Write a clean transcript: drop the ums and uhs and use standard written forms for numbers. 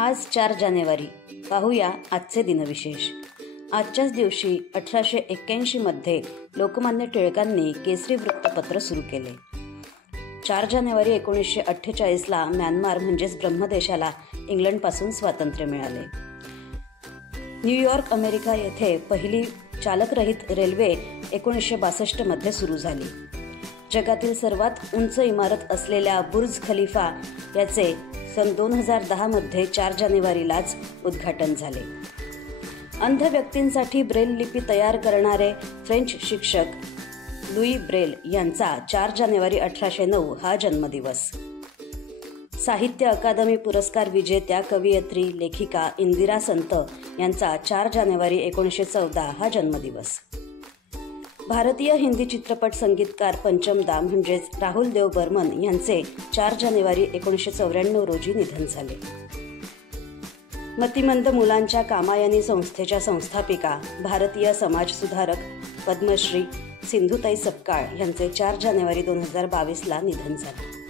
आज 4 जानेवारी. पाहूया आजचे दिनविशेष. आजच्याच दिवशी 1881 मध्ये लोकमान्य टिळकांनी केसरी वृत्तपत्र सुरू केले. 4 जानेवारी 1948ला म्यानमार म्हणजेच ब्रह्मदेशाला इंग्लंडपासून स्वातंत्र्य मिळाले. न्यूयॉर्क अमेरिका येथे पहिली चालकरहित रेल्वे 1962 मध्ये सुरू झाली. जगातील सर्वात उंच इमारत असलेल्या बुर्ज खलिफा याचे सन 2010 मध्ये 4 जानेवारीलाच उद्घाटन झाले. अंध व्यक्तींसाठी ब्रेल लिपी तयार करणारे फ्रेंच शिक्षक लुई ब्रेल यांचा 4 जानेवारी 1809 हा जन्मदिवस. साहित्य अकादमी पुरस्कार विजेत्या कवयित्री लेखिका इंदिरा संत यांचा 4 जानेवारी 1914 हा जन्मदिवस. भारतीय हिंदी चित्रपट संगीतकार पंचमदा म्हणजेच राहुल देव बर्मन यांचे 4 जानेवारी 1994 रोजी निधन झाले. मतिमंद मुलांच्या कामायनी संस्थेच्या संस्थापिका भारतीय समाजसुधारक पद्मश्री सिंधुताई सपकाळ यांचे 4 जानेवारी 2022ला निधन झाले.